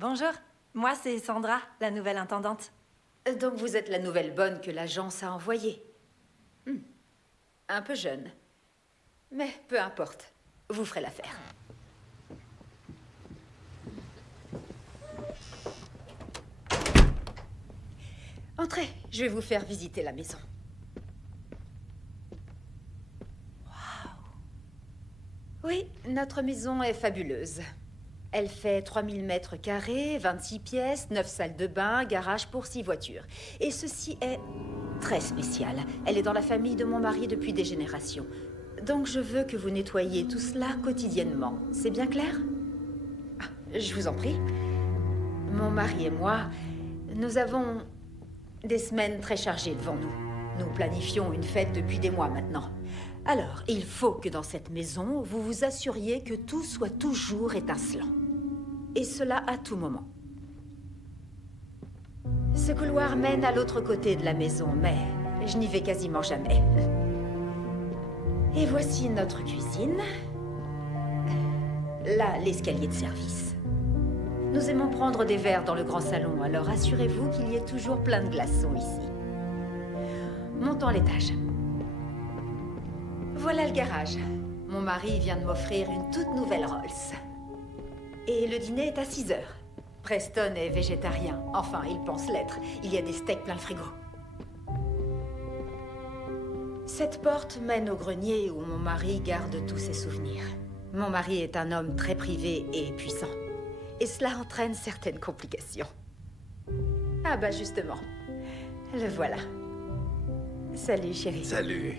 Bonjour, moi c'est Sandra, la nouvelle intendante. Donc vous êtes la nouvelle bonne que l'agence a envoyée. Un peu jeune. Mais peu importe. Vous ferez l'affaire. Entrez, je vais vous faire visiter la maison. Oui, notre maison est fabuleuse. Elle fait 3000 mètres carrés, 26 pièces, 9 salles de bain, garage pour 6 voitures. Et ceci est très spécial. Elle est dans la famille de mon mari depuis des générations. Donc je veux que vous nettoyiez tout cela quotidiennement. C'est bien clair? Je vous en prie. Mon mari et moi, nous avons des semaines très chargées devant nous. Nous planifions une fête depuis des mois maintenant. Alors, il faut que dans cette maison, vous vous assuriez que tout soit toujours étincelant. Et cela à tout moment. Ce couloir mène à l'autre côté de la maison, mais je n'y vais quasiment jamais. Et voici notre cuisine. Là, l'escalier de service. Nous aimons prendre des verres dans le grand salon, alors assurez-vous qu'il y ait toujours plein de glaçons ici. Montons à l'étage. Voilà le garage. Mon mari vient de m'offrir une toute nouvelle Rolls. Et le dîner est à 6 heures. Preston est végétarien. Enfin, il pense l'être. Il y a des steaks plein le frigo. Cette porte mène au grenier où mon mari garde tous ses souvenirs. Mon mari est un homme très privé et puissant. Et cela entraîne certaines complications. Ah bah justement, le voilà. Salut chérie. Salut.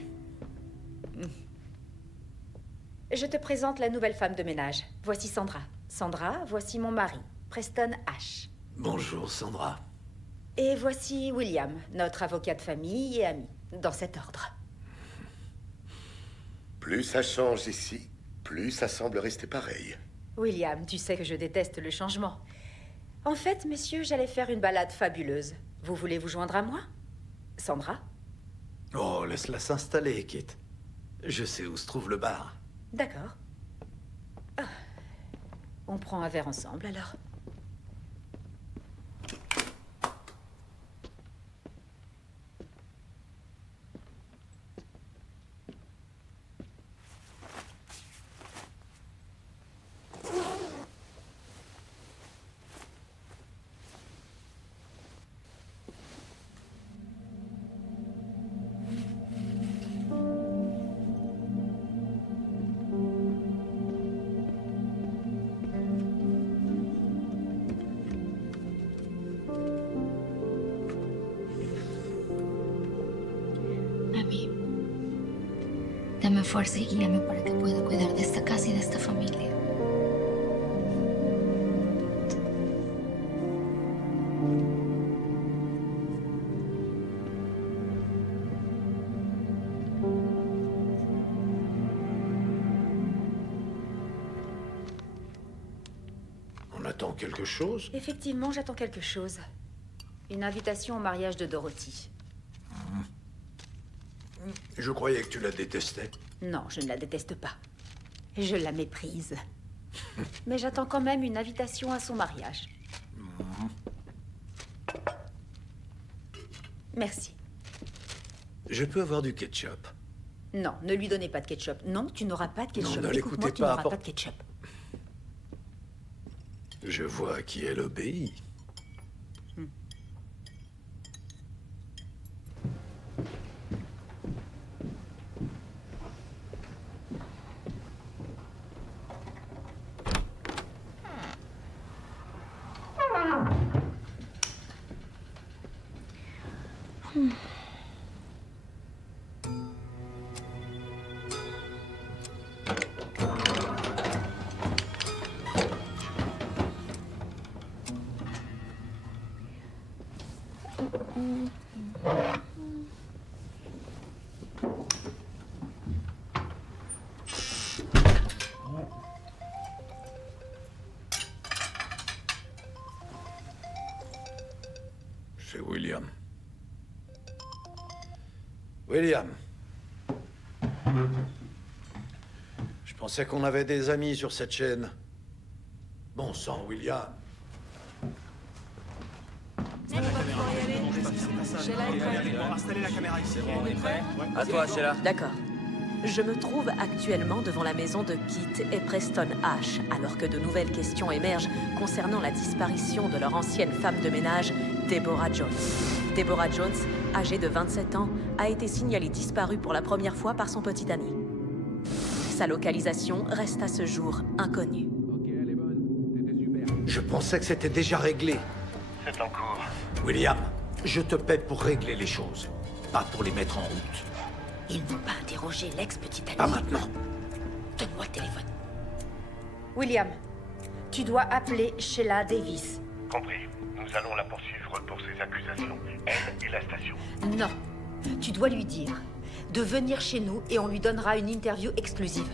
Je te présente la nouvelle femme de ménage. Voici Sandra. Sandra, voici mon mari, Preston H. Bonjour, Sandra. Et voici William, notre avocat de famille et ami, dans cet ordre. Plus ça change ici, plus ça semble rester pareil. William, tu sais que je déteste le changement. En fait, messieurs, j'allais faire une balade fabuleuse. Vous voulez vous joindre à moi? Sandra? Oh, laisse-la s'installer, Kit. Je sais où se trouve le bar. D'accord. Ah. On prend un verre ensemble, alors. Mami, dame fuerza y guíame para que pueda cuidar de esta casa y de esta familia. On attend quelque chose? Effectivement, j'attends quelque chose. Une invitation au mariage de Dorothy. Je croyais que tu la détestais. Non, je ne la déteste pas. Je la méprise. Mais j'attends quand même une invitation à son mariage. Merci. Je peux avoir du ketchup? Non, ne lui donnez pas de ketchup. Non, tu n'auras pas de ketchup. Non, ne Écoute-moi, l'écoutez tu pas, n'auras pas de ketchup. Je vois à qui elle obéit. C'est William. William. Je pensais qu'on avait des amis sur cette chaîne. Bon sang, William. À toi, Sheila. D'accord. Je me trouve actuellement devant la maison de Kit et Preston Ash, alors que de nouvelles questions émergent concernant la disparition de leur ancienne femme de ménage, Deborah Jones. Deborah Jones, âgée de 27 ans, a été signalée disparue pour la première fois par son petit ami. Sa localisation reste à ce jour inconnue. Je pensais que c'était déjà réglé. C'est en cours. William, je te paie pour régler les choses, pas pour les mettre en route. Ils n'ont pas interrogé l'ex-petit ami. Pas maintenant. Donne-moi le téléphone. William, tu dois appeler Sheila Davis. Compris. Nous allons la poursuivre pour ses accusations. Elle et la station. Non. Tu dois lui dire de venir chez nous et on lui donnera une interview exclusive.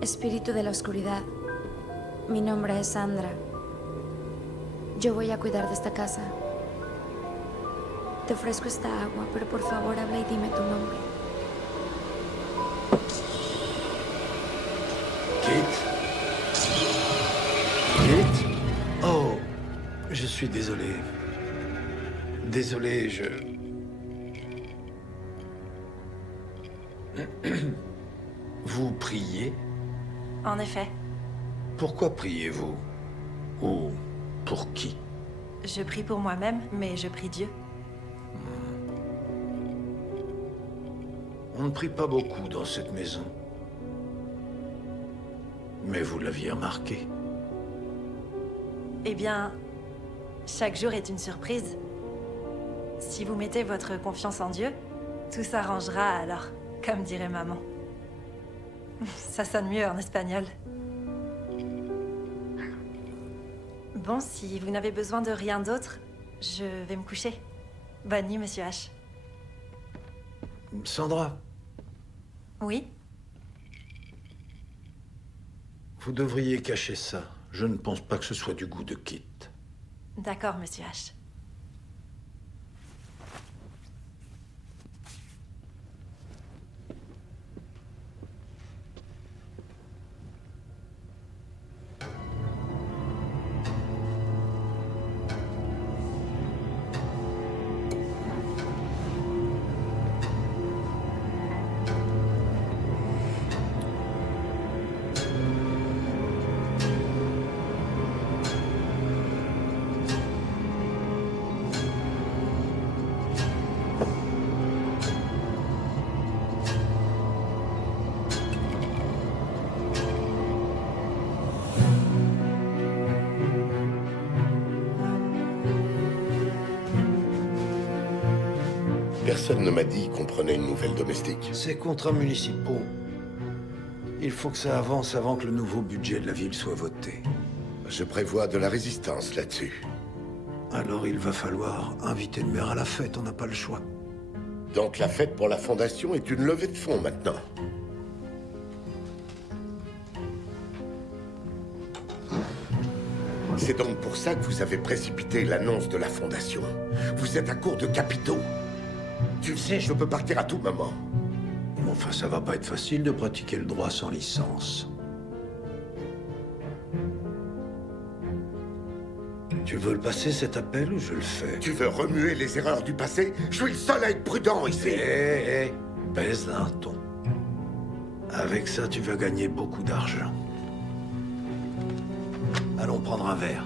Espíritu de la oscuridad, mi nombre es Sandra. Yo voy a cuidar de esta casa. Te ofrezco esta agua, pero por favor habla y dime tu nombre. Kate? Kate? Oh, je suis désolé. Désolé, Vous priez? En effet, Pourquoi priez-vous? Ou pour qui? je prie pour moi-même, mais je prie Dieu. On ne prie pas beaucoup dans cette maison. Mais vous l'aviez remarqué. Eh bien, chaque jour est une surprise. Si vous mettez votre confiance en Dieu, tout s'arrangera alors, comme dirait maman. Ça sonne mieux en espagnol. Bon, si vous n'avez besoin de rien d'autre, je vais me coucher. Bonne nuit, Monsieur H. Sandra, Oui? vous devriez cacher ça. Je ne pense pas que ce soit du goût de Kit. D'accord, Monsieur H. Personne ne m'a dit qu'on prenait une nouvelle domestique. Ces contrats municipaux, il faut que ça avance avant que le nouveau budget de la ville soit voté. Je prévois de la résistance là-dessus. Alors il va falloir inviter le maire à la fête, on n'a pas le choix. Donc la fête pour la fondation est une levée de fonds maintenant. C'est donc pour ça que vous avez précipité l'annonce de la fondation. Vous êtes à court de capitaux. Tu le sais, je peux partir à tout moment. Mais enfin, ça va pas être facile de pratiquer le droit sans licence. Tu veux le passer cet appel ou je le fais? Tu veux remuer les erreurs du passé? Je suis le seul à être prudent ici. Hé, pèse d'un ton. Avec ça, tu vas gagner beaucoup d'argent. Allons prendre un verre.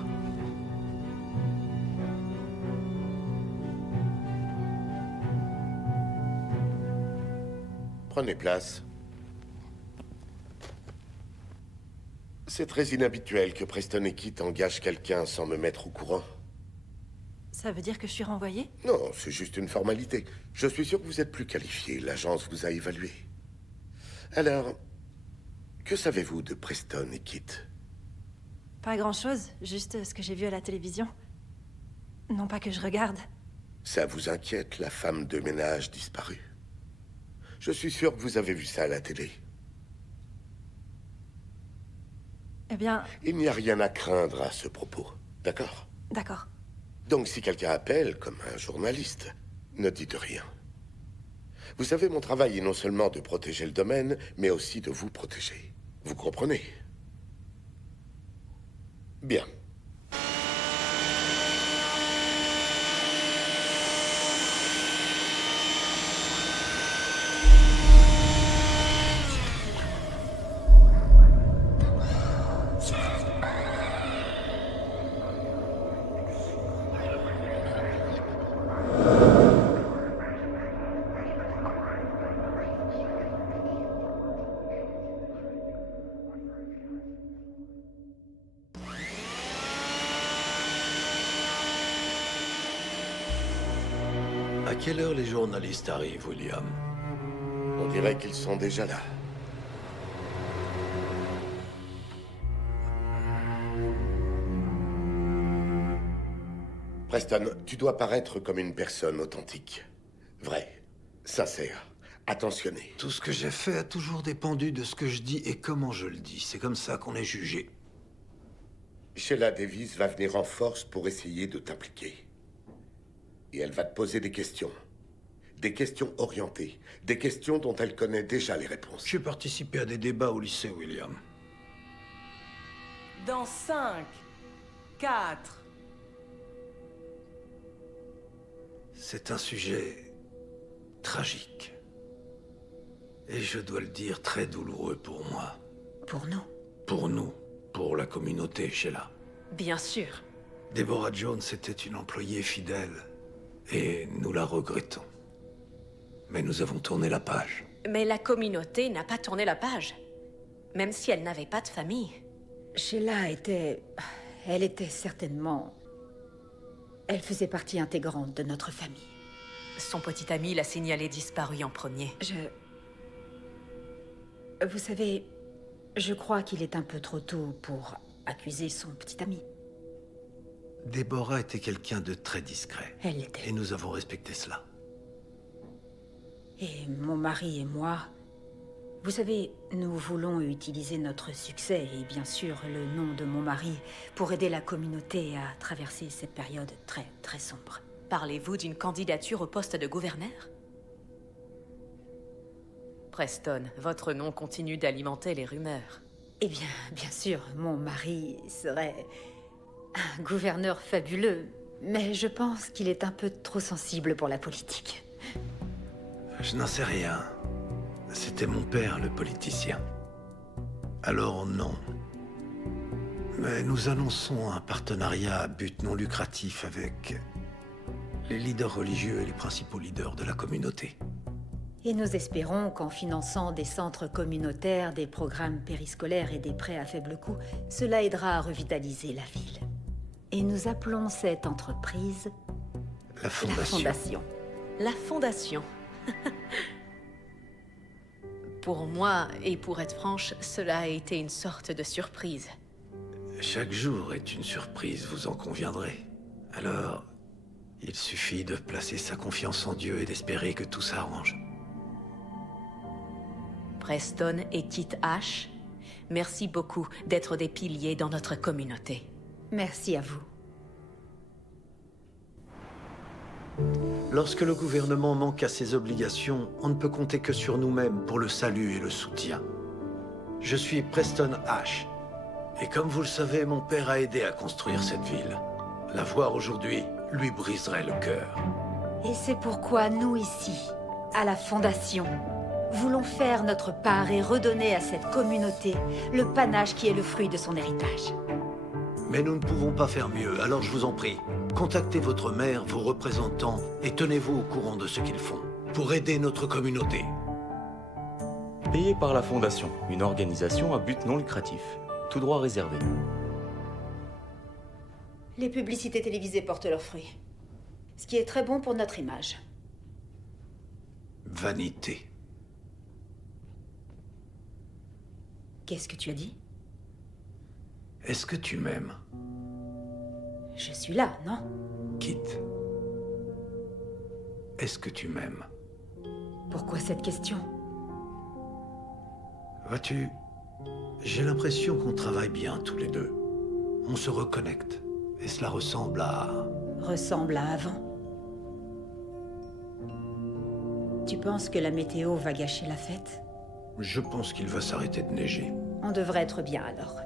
Prenez place. C'est très inhabituel que Preston et Kit engagent quelqu'un sans me mettre au courant. Ça veut dire que je suis renvoyée? Non, c'est juste une formalité. Je suis sûr que vous êtes plus qualifié. L'agence vous a évalué. Alors, que savez-vous de Preston et Kit? Pas grand-chose, juste ce que j'ai vu à la télévision. Non pas que je regarde. Ça vous inquiète, la femme de ménage disparue? Je suis sûr que vous avez vu ça à la télé. Eh bien, Il n'y a rien à craindre à ce propos, d'accord? d'accord. Donc si quelqu'un appelle, comme un journaliste, ne dites rien. Vous savez, mon travail est non seulement de protéger le domaine, mais aussi de vous protéger. Vous comprenez? Bien. À quelle heure les journalistes arrivent, William? On dirait qu'ils sont déjà là. Preston, tu dois paraître comme une personne authentique. Vrai, sincère, attentionné. Tout ce que j'ai fait a toujours dépendu de ce que je dis et comment je le dis. C'est comme ça qu'on est jugé. Sheila Davis va venir en force pour essayer de t'impliquer. Et elle va te poser des questions. Des questions orientées. Des questions dont elle connaît déjà les réponses. J'ai participé à des débats au lycée, William. Dans 5, 4... C'est un sujet tragique. Et je dois le dire, très douloureux pour moi. Pour nous. Pour nous, pour la communauté, Sheila. Bien sûr. Deborah Jones était une employée fidèle. Et nous la regrettons. Mais nous avons tourné la page. Mais la communauté n'a pas tourné la page. Même si elle n'avait pas de famille. Sheila était... Elle était certainement... Elle faisait partie intégrante de notre famille. Son petit ami l'a signalé disparu en premier. Vous savez, je crois qu'il est un peu trop tôt pour accuser son petit ami. Deborah était quelqu'un de très discret. Elle l'était. Et nous avons respecté cela. Et mon mari et moi... Vous savez, nous voulons utiliser notre succès et bien sûr le nom de mon mari pour aider la communauté à traverser cette période très, très sombre. Parlez-vous d'une candidature au poste de gouverneur? Preston, votre nom continue d'alimenter les rumeurs. Eh bien, bien sûr, mon mari serait un gouverneur fabuleux, mais je pense qu'il est un peu trop sensible pour la politique. Je n'en sais rien. C'était mon père, le politicien. Alors non. Mais nous annonçons un partenariat à but non lucratif avec les leaders religieux et les principaux leaders de la communauté. Et nous espérons qu'en finançant des centres communautaires, des programmes périscolaires et des prêts à faible coût, cela aidera à revitaliser la ville. Et nous appelons cette entreprise... La Fondation. La Fondation. La Fondation. Pour moi, et pour être franche, cela a été une sorte de surprise. Chaque jour est une surprise, vous en conviendrez. Alors, il suffit de placer sa confiance en Dieu et d'espérer que tout s'arrange. Preston et Kit Ash, merci beaucoup d'être des piliers dans notre communauté. Merci à vous. Lorsque le gouvernement manque à ses obligations, on ne peut compter que sur nous-mêmes pour le salut et le soutien. Je suis Preston Ash. Et comme vous le savez, mon père a aidé à construire cette ville. La voir aujourd'hui lui briserait le cœur. Et c'est pourquoi nous ici, à la Fondation, voulons faire notre part et redonner à cette communauté le panache qui est le fruit de son héritage. Mais nous ne pouvons pas faire mieux, alors je vous en prie. Contactez votre maire, vos représentants, et tenez-vous au courant de ce qu'ils font, pour aider notre communauté. Payé par la Fondation, une organisation à but non lucratif. Tout droit réservé. Les publicités télévisées portent leurs fruits. Ce qui est très bon pour notre image. Vanité. Qu'est-ce que tu as dit? Est-ce que tu m'aimes? Je suis là, non? Kit. Est-ce que tu m'aimes? Pourquoi cette question? Vois-tu, j'ai l'impression qu'on travaille bien tous les deux. On se reconnecte. Et cela ressemble à... Ressemble à avant. Tu penses que la météo va gâcher la fête? Je pense qu'il va s'arrêter de neiger. On devrait être bien alors.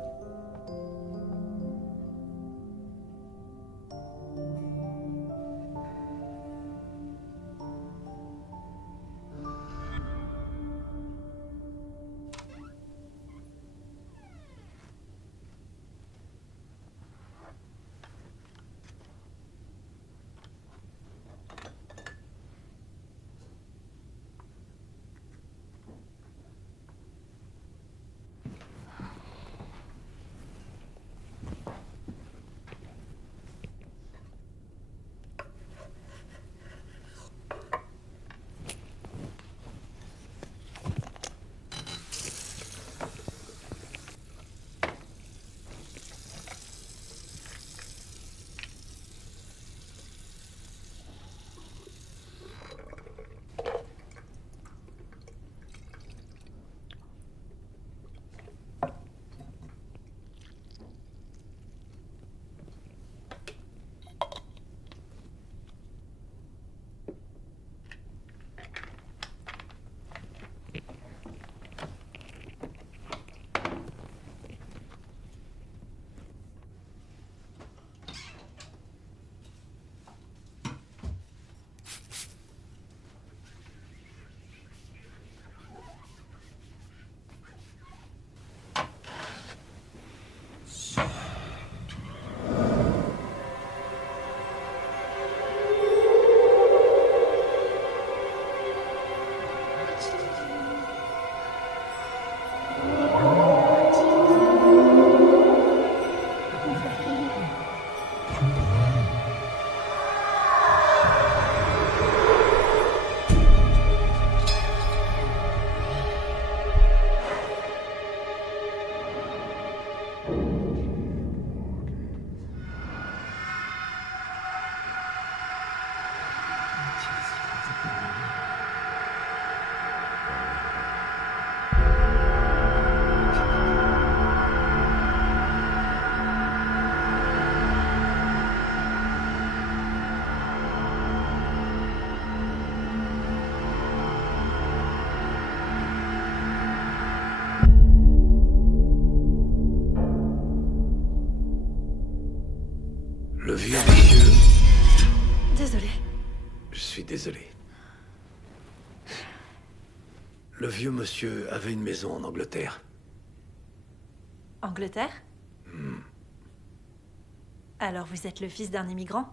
Le vieux monsieur... Désolée. Je suis désolé. Le vieux monsieur avait une maison en Angleterre. Angleterre? Alors vous êtes le fils d'un immigrant?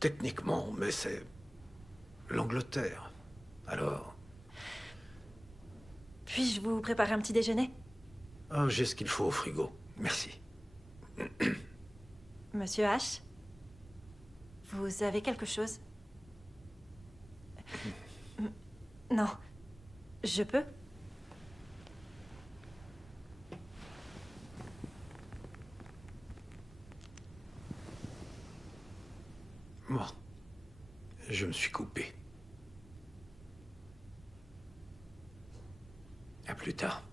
Techniquement, mais c'est... l'Angleterre. Alors... Puis-je vous préparer un petit déjeuner? Oh, j'ai ce qu'il faut au frigo. Merci. Monsieur H? Vous avez quelque chose? Non. Je peux? Bon. Je me suis coupé. À plus tard.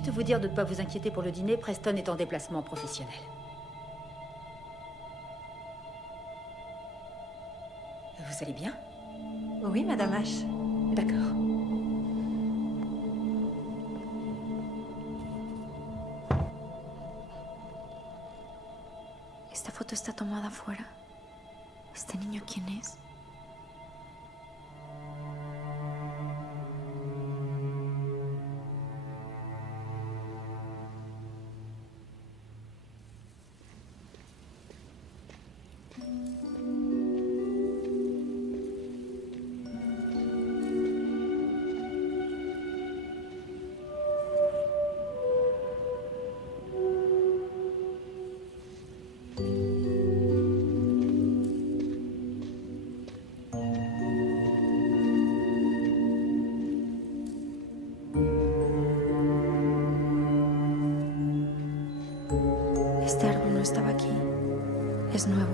juste vous dire de ne pas vous inquiéter pour le dîner. Preston est en déplacement professionnel. Vous allez bien? Oui, Madame H. D'accord. Esta foto está tomada afuera. ¿Este niño quién es? Este árbol no estaba aquí. Es nuevo.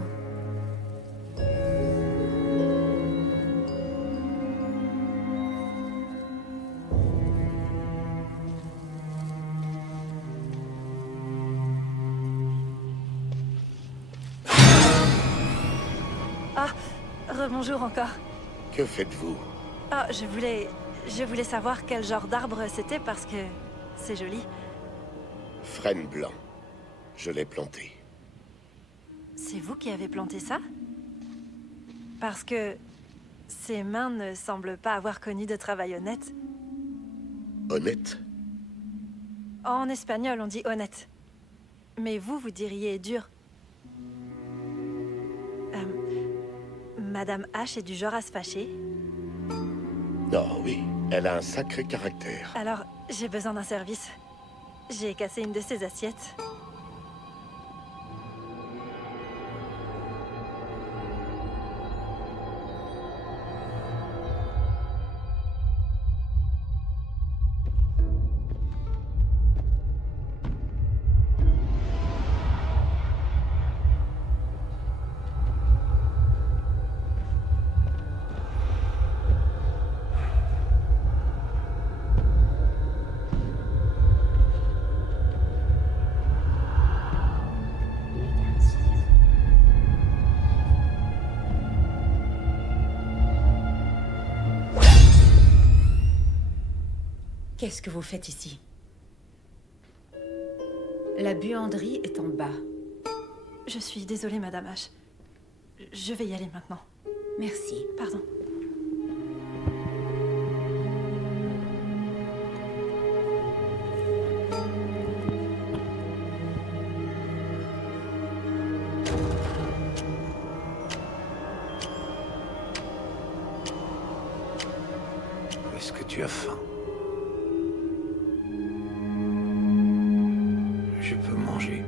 Ah, rebonjour encore. Que faites-vous? Ah, je voulais savoir quel genre d'arbre c'était parce que c'est joli. Frêne blanc. Je l'ai planté. C'est vous qui avez planté ça? Parce que ses mains ne semblent pas avoir connu de travail honnête. Honnête? En espagnol, on dit honnête. Mais vous diriez dur. Madame H est du genre à se fâcher. Oh oui, elle a un sacré caractère. Alors, j'ai besoin d'un service. J'ai cassé une de ses assiettes. Qu'est-ce que vous faites ici? La buanderie est en bas. Je suis désolée, Madame H. Je vais y aller maintenant. Merci. Pardon. Est-ce que tu as faim? Je peux manger.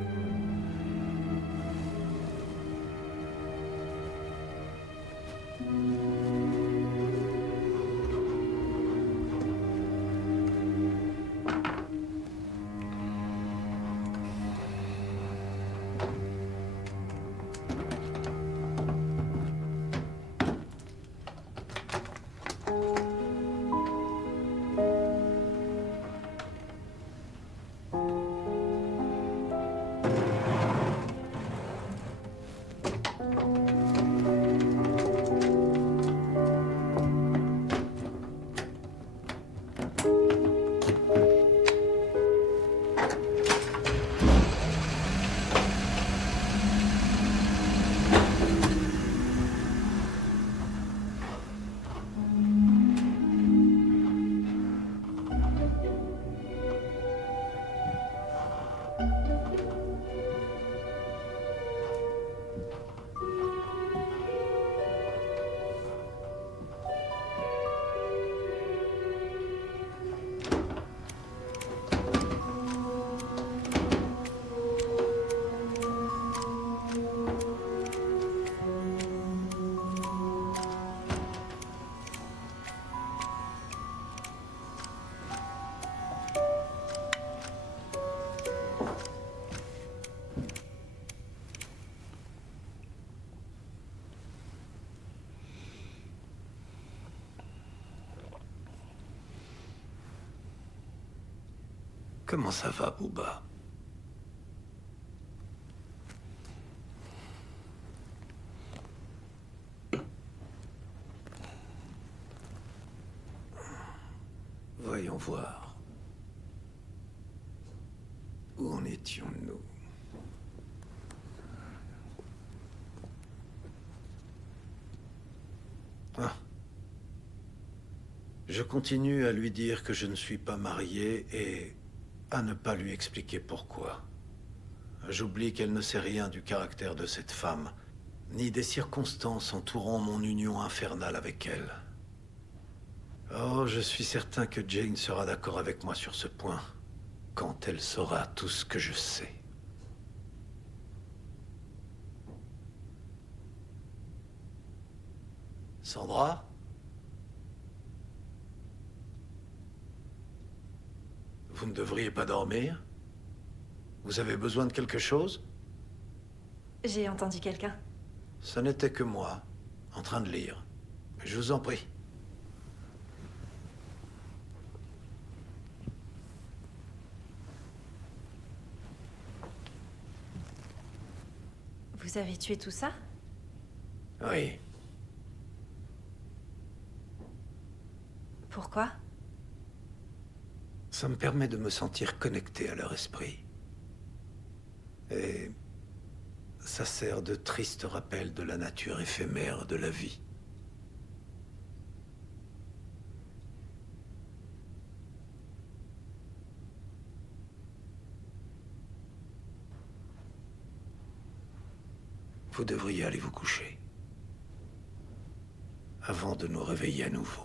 Comment ça va, Booba? Voyons voir. Où en étions-nous? Ah. Je continue à lui dire que je ne suis pas marié et à ne pas lui expliquer pourquoi. J'oublie qu'elle ne sait rien du caractère de cette femme, ni des circonstances entourant mon union infernale avec elle. Oh, je suis certain que Jane sera d'accord avec moi sur ce point, quand elle saura tout ce que je sais. Sandra? Vous ne devriez pas dormir? Vous avez besoin de quelque chose? J'ai entendu quelqu'un. Ce n'était que moi, en train de lire. Je vous en prie. Vous avez tué tout ça? Oui. Pourquoi? Ça me permet de me sentir connecté à leur esprit. Et ça sert de triste rappel de la nature éphémère de la vie. Vous devriez aller vous coucher. Avant de nous réveiller à nouveau.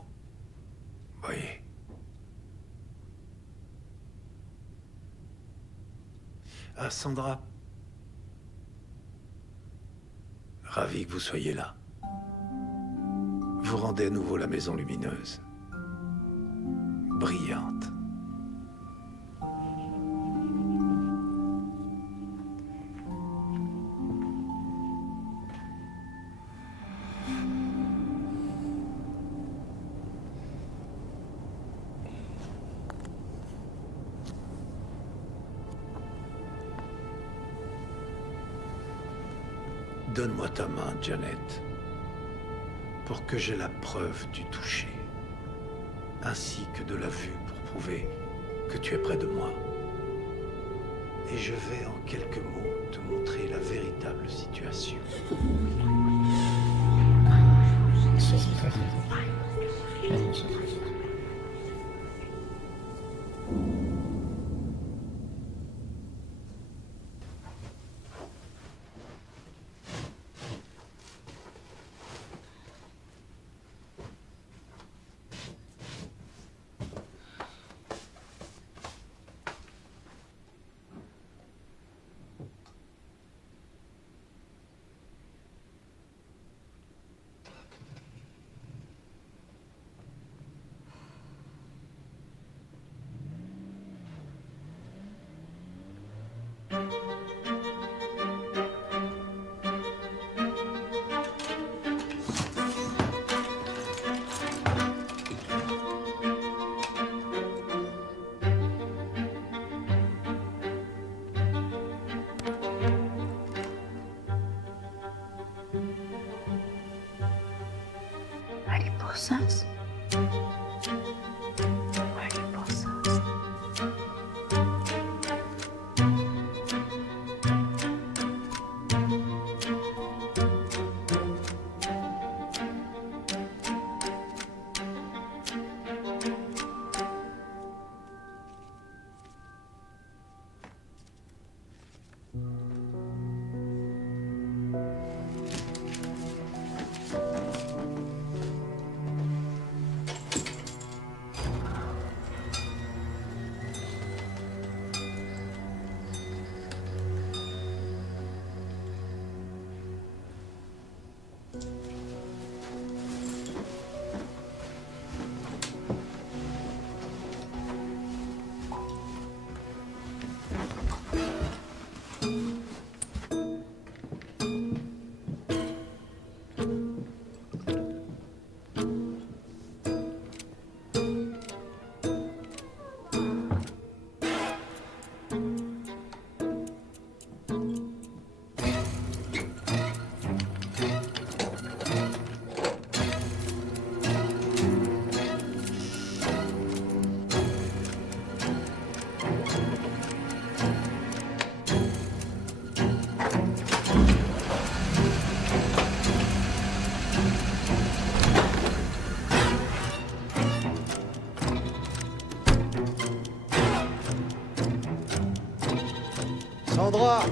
Voyez. Ah, Sandra. Ravi que vous soyez là. Vous rendez à nouveau la maison lumineuse. Brillante. Donne-moi ta main, Janet, pour que j'aie la preuve du toucher, ainsi que de la vue pour prouver que tu es près de moi. Et je vais en quelques mots te montrer la véritable situation. Mariposas. Mariposas. Sandra!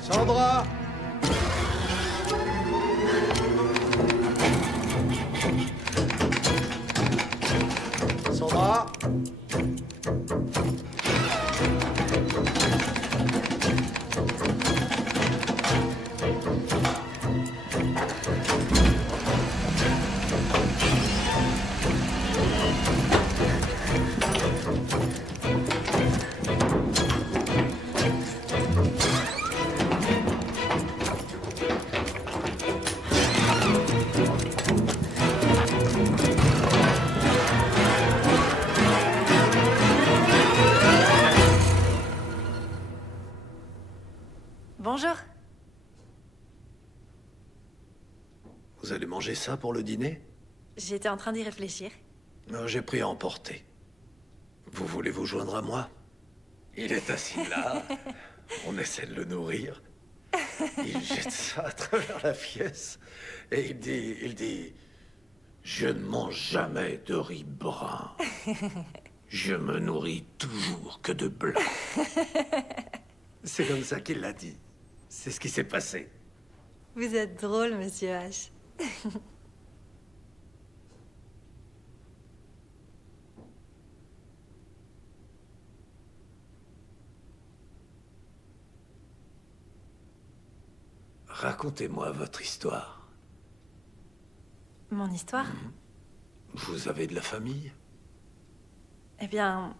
Sandra! Sandra! Bonjour. Vous allez manger ça pour le dîner? J'étais en train d'y réfléchir. J'ai pris à emporter. Vous voulez vous joindre à moi? Il est assis là. On essaie de le nourrir. Il jette ça à travers la pièce. Et il dit... Je ne mange jamais de riz brun. Je me nourris toujours que de blanc. C'est comme ça qu'il l'a dit. C'est ce qui s'est passé. Vous êtes drôle, monsieur H. Racontez-moi votre histoire. Mon histoire? Vous avez de la famille? Eh bien...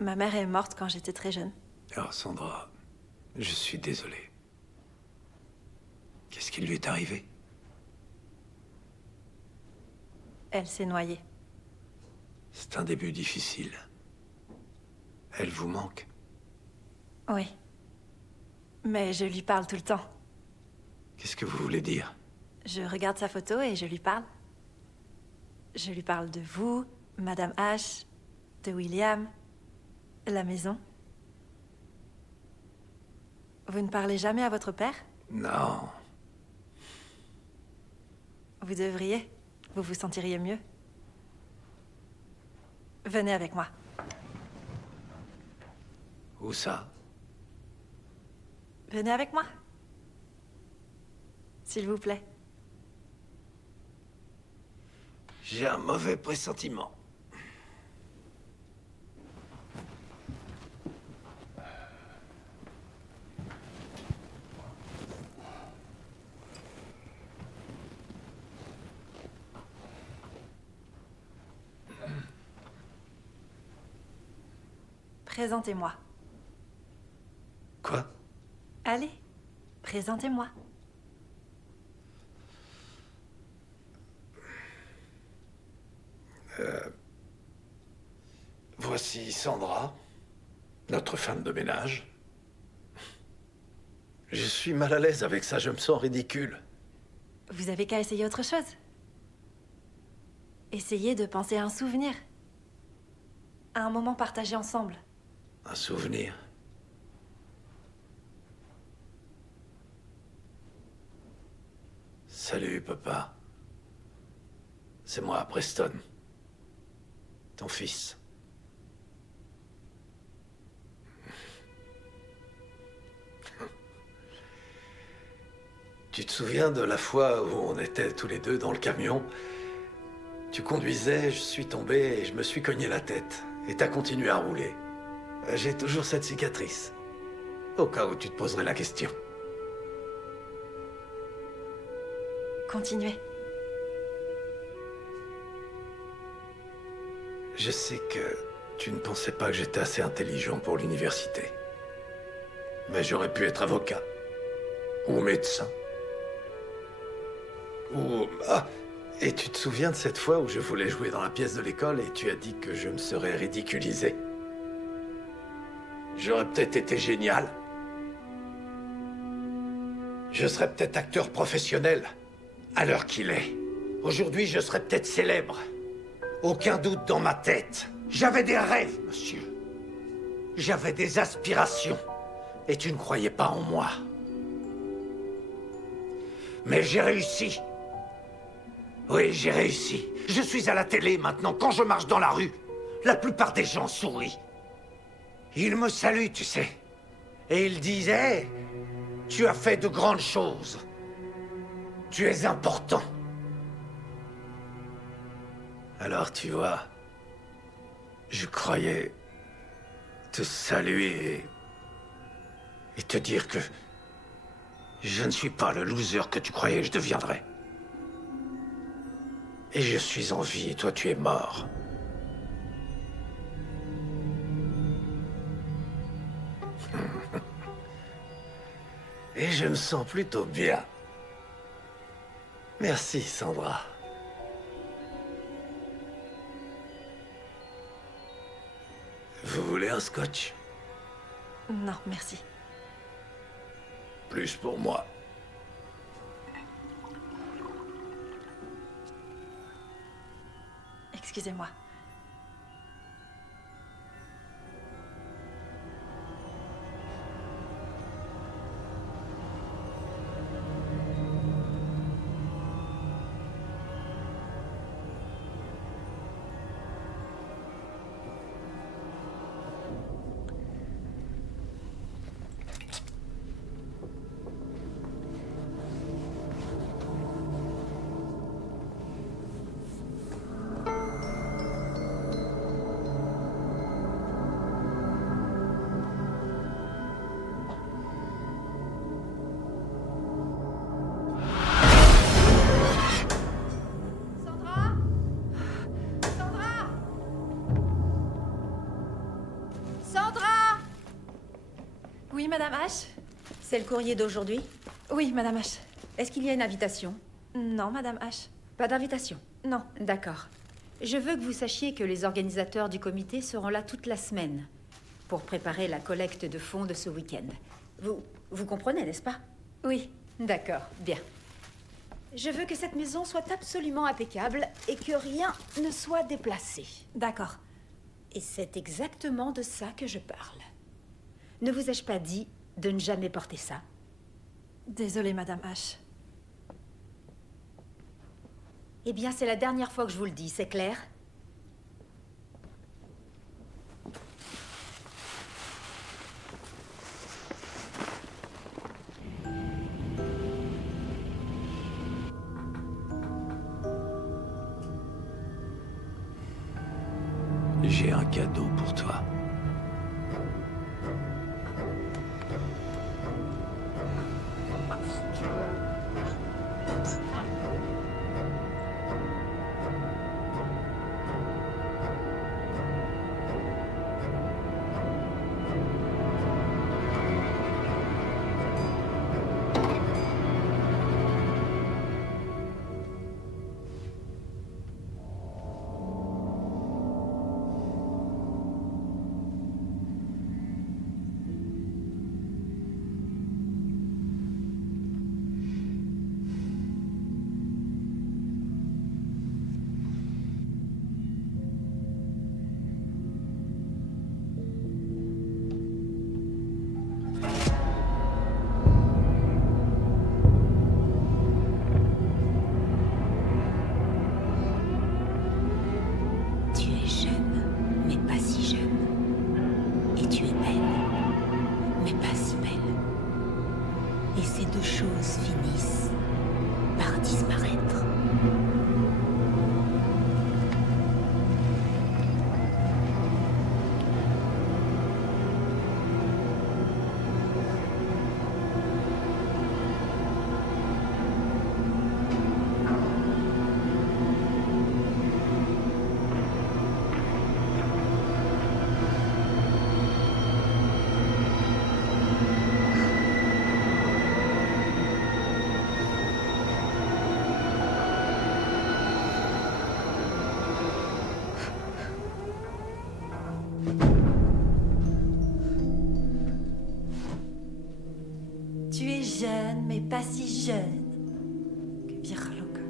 Ma mère est morte quand j'étais très jeune. Ah, Sandra, je suis désolé. Qu'est-ce qui lui est arrivé? Elle s'est noyée. C'est un début difficile. Elle vous manque? Oui. Mais je lui parle tout le temps. Qu'est-ce que vous voulez dire? Je regarde sa photo et je lui parle. Je lui parle de vous, Madame H, de William, la maison. Vous ne parlez jamais à votre père? Non. Vous devriez. Vous vous sentiriez mieux. Venez avec moi. Où ça? Venez avec moi. S'il vous plaît. J'ai un mauvais pressentiment. Présentez-moi. Quoi? Allez, présentez-moi. Voici Sandra, notre femme de ménage. Je suis mal à l'aise avec ça, je me sens ridicule. Vous avez qu'à essayer autre chose. Essayez de penser à un souvenir. À un moment partagé ensemble. Un souvenir. Salut, papa. C'est moi, Preston. Ton fils. Tu te souviens de la fois où on était tous les deux dans le camion? Tu conduisais, je suis tombé et je me suis cogné la tête. Et t'as continué à rouler. J'ai toujours cette cicatrice. Au cas où tu te poserais la question. Continuez. Je sais que tu ne pensais pas que j'étais assez intelligent pour l'université. Mais j'aurais pu être avocat. Ou médecin. Ou... Ah! Et tu te souviens de cette fois où je voulais jouer dans la pièce de l'école et tu as dit que je me serais ridiculisé? J'aurais peut-être été génial. Je serais peut-être acteur professionnel, à l'heure qu'il est. Aujourd'hui, je serais peut-être célèbre. Aucun doute dans ma tête. J'avais des rêves, monsieur. J'avais des aspirations. Et tu ne croyais pas en moi. Mais j'ai réussi. Oui, j'ai réussi. Je suis à la télé maintenant. Quand je marche dans la rue, la plupart des gens sourient. Il me salue, tu sais. Et il disait... Tu as fait de grandes choses. Tu es important. Alors, tu vois... Je croyais... te saluer... et te dire que... je ne suis pas le loser que tu croyais que je deviendrais. Et je suis en vie et toi tu es mort. Et je me sens plutôt bien. Merci, Sandra. Vous voulez un scotch? Non, merci. Plus pour moi. Excusez-moi. Oui, Madame H? C'est le courrier d'aujourd'hui? Oui, Madame H. Est-ce qu'il y a une invitation? Non, Madame H. Pas d'invitation? Non. D'accord. Je veux que vous sachiez que les organisateurs du comité seront là toute la semaine pour préparer la collecte de fonds de ce week-end. Vous comprenez, n'est-ce pas? Oui. D'accord, bien. Je veux que cette maison soit absolument impeccable et que rien ne soit déplacé. D'accord. Et c'est exactement de ça que je parle. Ne vous ai-je pas dit de ne jamais porter ça? Désolée, Madame H. Eh bien, c'est la dernière fois que je vous le dis, c'est clair? J'ai un cadeau pour toi. Tu es jeune, mais pas si jeune. Que vieja loca.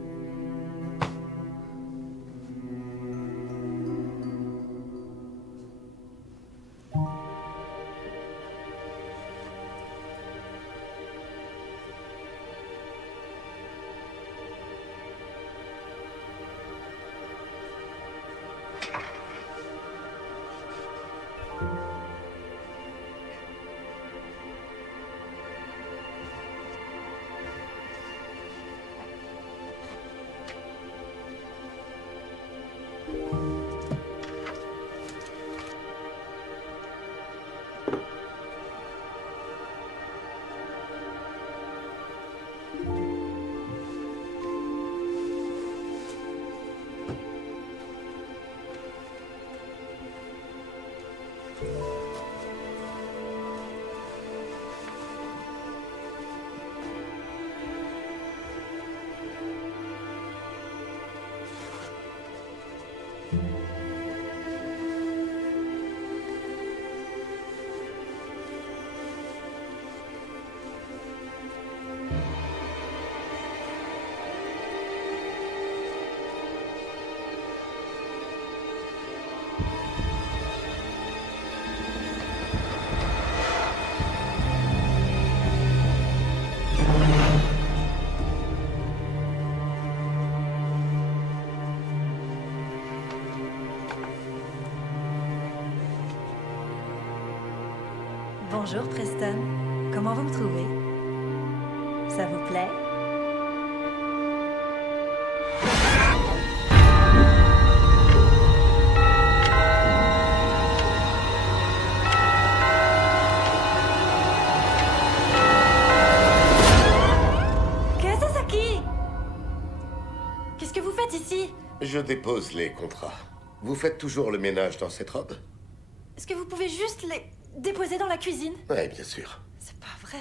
Bonjour Preston, comment vous me trouvez? Ça vous plaît? Qu'est-ce que c'est qui? Qu'est-ce que vous faites ici? Je dépose les contrats. Vous faites toujours le ménage dans cette robe? Est-ce que vous pouvez juste les déposer dans la cuisine? Oui, bien sûr. C'est pas vrai.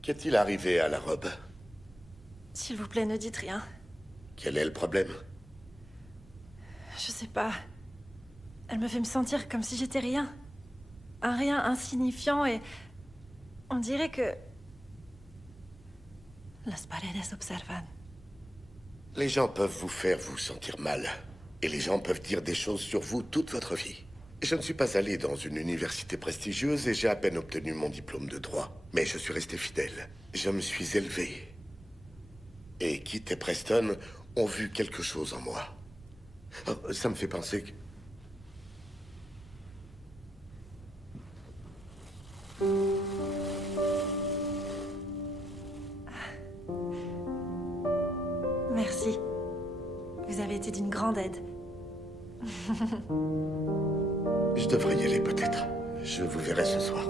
Qu'est-il arrivé à la robe? S'il vous plaît, ne dites rien. Quel est le problème? Je sais pas. Elle me fait me sentir comme si j'étais rien. Un rien insignifiant et... On dirait que... Las paredes observan. Les gens peuvent vous faire vous sentir mal. Et les gens peuvent dire des choses sur vous toute votre vie. Je ne suis pas allé dans une université prestigieuse et j'ai à peine obtenu mon diplôme de droit. Mais je suis resté fidèle. Je me suis élevé. Et Kit et Preston ont vu quelque chose en moi. Oh, ça me fait penser que... Merci. Vous avez été d'une grande aide. Je devrais y aller peut-être. Je vous verrai ce soir.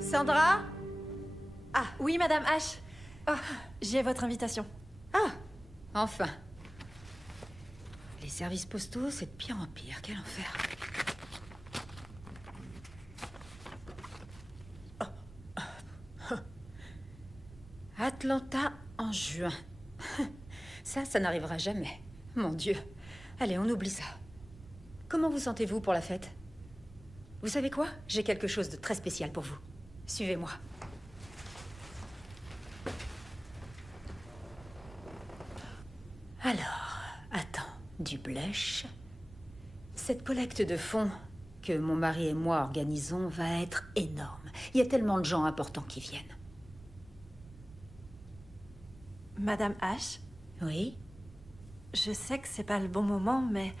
Sandra? Ah, oui, Madame H. Oh, j'ai votre invitation. Ah, enfin. Les services postaux, c'est de pire en pire. Quel enfer. Atlanta en juin. Ça n'arrivera jamais. Mon Dieu. Allez, on oublie ça. Comment vous sentez-vous pour la fête? Vous savez quoi? J'ai quelque chose de très spécial pour vous. Suivez-moi. Alors, attends, du blush. Cette collecte de fonds que mon mari et moi organisons va être énorme. Il y a tellement de gens importants qui viennent. Madame H, Oui? je sais que c'est pas le bon moment, mais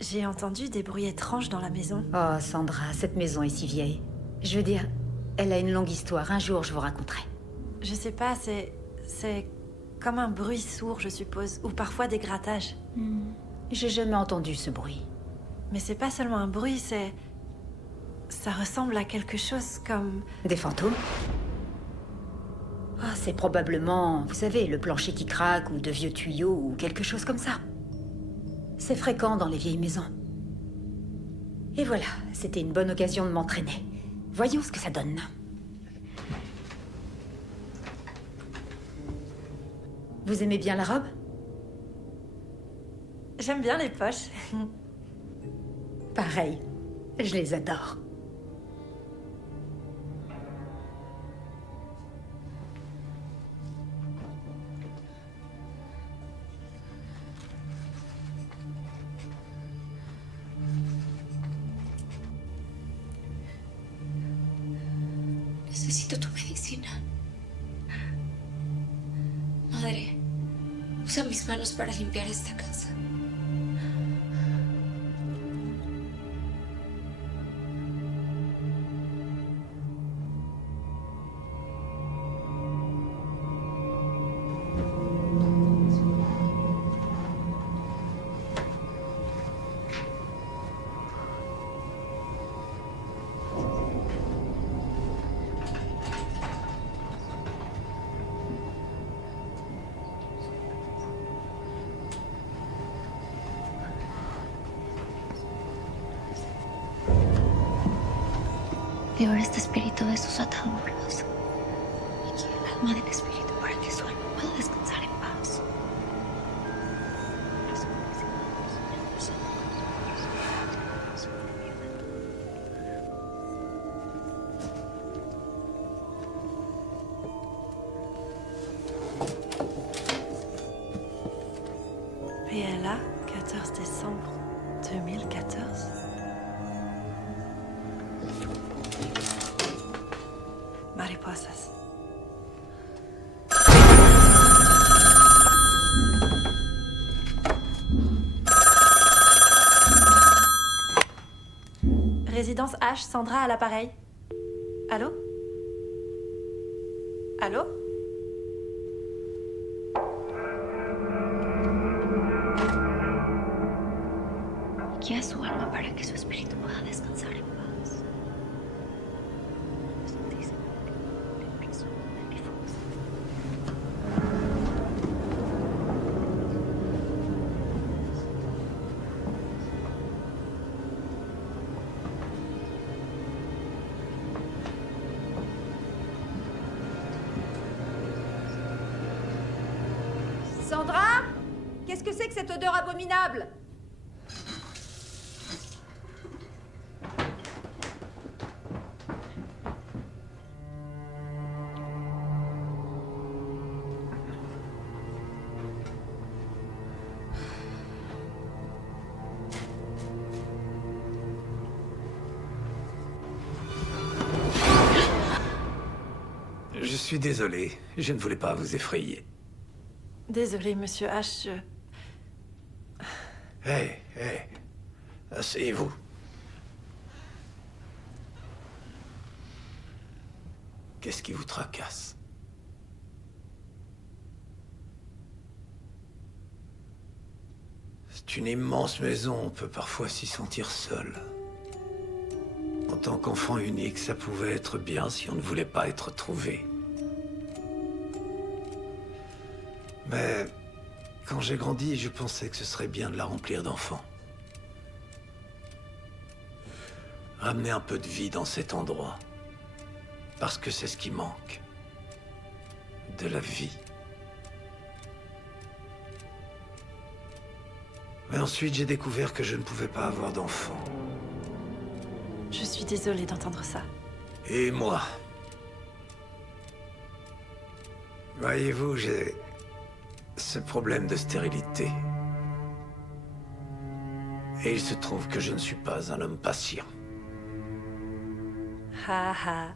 j'ai entendu des bruits étranges dans la maison. Oh, Sandra, cette maison est si vieille. Je veux dire, elle a une longue histoire. Un jour, je vous raconterai. Je sais pas, c'est comme un bruit sourd, je suppose, ou parfois des grattages. J'ai jamais entendu ce bruit. Mais c'est pas seulement un bruit, c'est... Ça ressemble à quelque chose comme... Des fantômes? Ah, c'est probablement, vous savez, le plancher qui craque, ou de vieux tuyaux, ou quelque chose comme ça. C'est fréquent dans les vieilles maisons. Et voilà, c'était une bonne occasion de m'entraîner. Voyons ce que ça donne. Vous aimez bien la robe? J'aime bien les poches. Pareil, je les adore. Necesito tu medicina. Madre, usa mis manos para limpiar esta casa. Libera este espíritu de sus ataduras y guía el alma del espíritu para que su alma pueda descansar en paz. PLA, 14 décembre 2014. Mariposas. Résidence H, Sandra à l'appareil. Allô? Allô? Guía su alma para que su espíritu pueda descansar en paz. Sandra? Qu'est-ce que c'est que cette odeur abominable? Je suis désolé, je ne voulais pas vous effrayer. Désolé, monsieur H. Hé, asseyez-vous. Qu'est-ce qui vous tracasse? C'est une immense maison, on peut parfois s'y sentir seul. En tant qu'enfant unique, ça pouvait être bien si on ne voulait pas être trouvé. Mais quand j'ai grandi, je pensais que ce serait bien de la remplir d'enfants. Ramener un peu de vie dans cet endroit. Parce que c'est ce qui manque. De la vie. Mais ensuite, j'ai découvert que je ne pouvais pas avoir d'enfants. Je suis désolée d'entendre ça. Et moi? Voyez-vous, j'ai ce problème de stérilité. Et il se trouve que je ne suis pas un homme patient. Ha ha.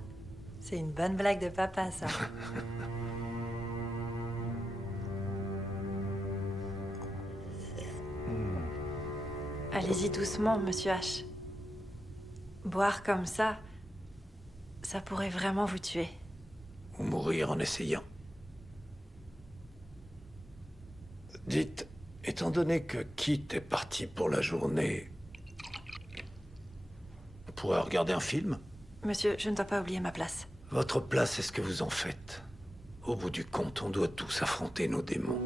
C'est une bonne blague de papa, ça. Allez-y doucement, monsieur H. Boire comme ça pourrait vraiment vous tuer. Ou mourir en essayant. Dites, étant donné que Kit est parti pour la journée, on pourrait regarder un film? Monsieur, je ne dois pas oublier ma place. Votre place, c'est ce que vous en faites. Au bout du compte, on doit tous affronter nos démons.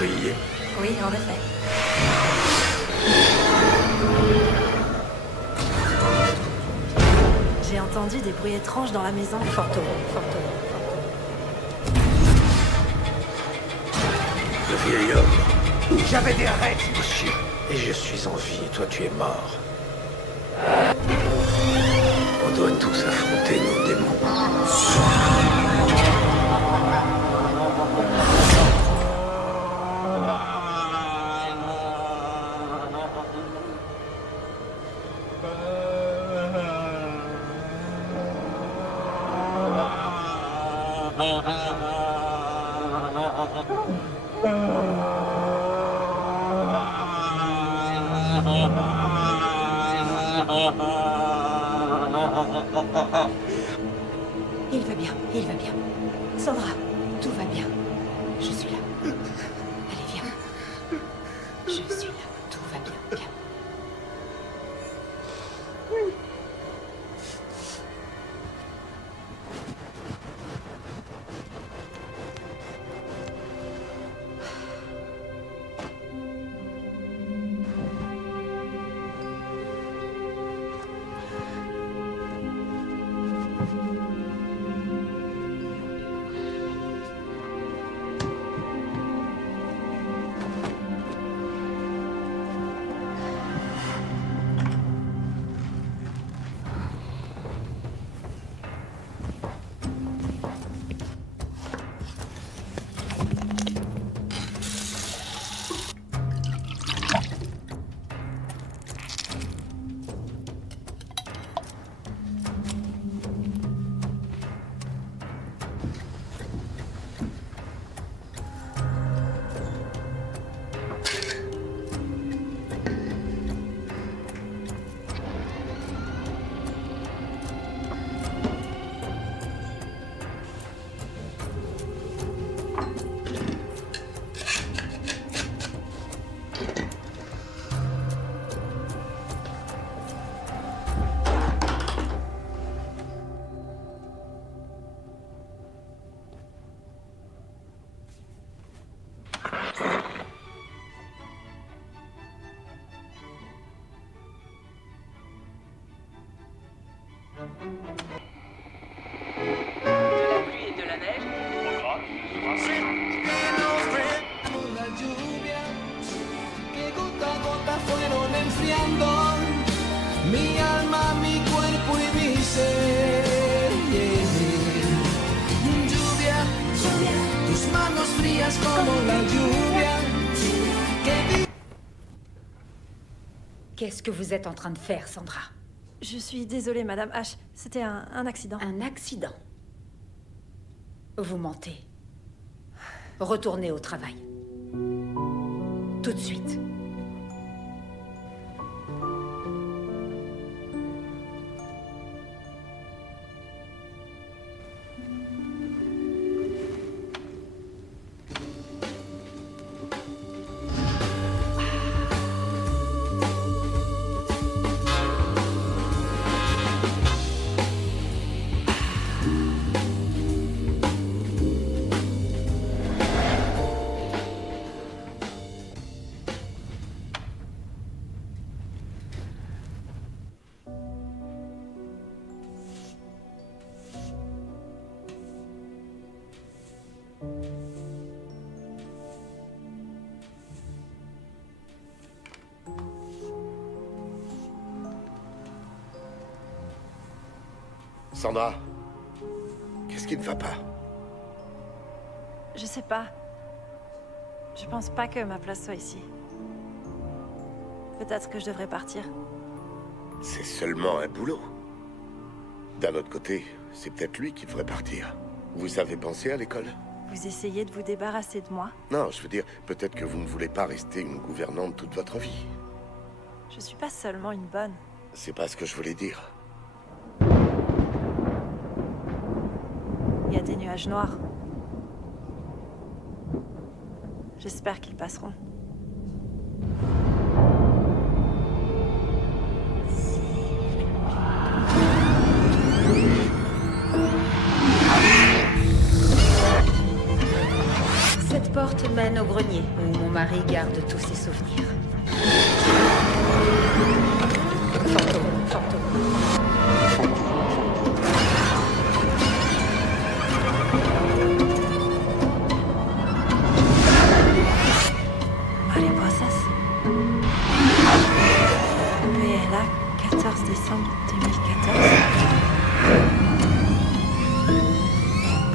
Oui. Oui, en effet. J'ai entendu des bruits étranges dans la maison. Fortement. Le vieil homme. J'avais des rêves, monsieur. Et je suis en vie et toi tu es mort. On doit tous affronter nos démons. Il va bien. Sandra, tout va bien. Je suis là. Allez, viens. Je suis là. Tout va bien. Viens. Qu'est-ce que vous êtes en train de faire, Sandra? Je suis désolée, Madame H. C'était un accident. Un accident? Vous mentez. Retournez au travail. Tout de suite. Sandra, qu'est-ce qui ne va pas? Je sais pas. Je pense pas que ma place soit ici. Peut-être que je devrais partir. C'est seulement un boulot. D'un autre côté, c'est peut-être lui qui devrait partir. Vous avez pensé à l'école? Vous essayez de vous débarrasser de moi? Non, je veux dire, peut-être que vous ne voulez pas rester une gouvernante toute votre vie. Je suis pas seulement une bonne. C'est pas ce que je voulais dire. Il y a des nuages noirs. J'espère qu'ils passeront. Cette porte mène au grenier, où mon mari garde tous ses souvenirs. Fantôme, fantôme. Mariposas. PLA, 14 décembre 2014.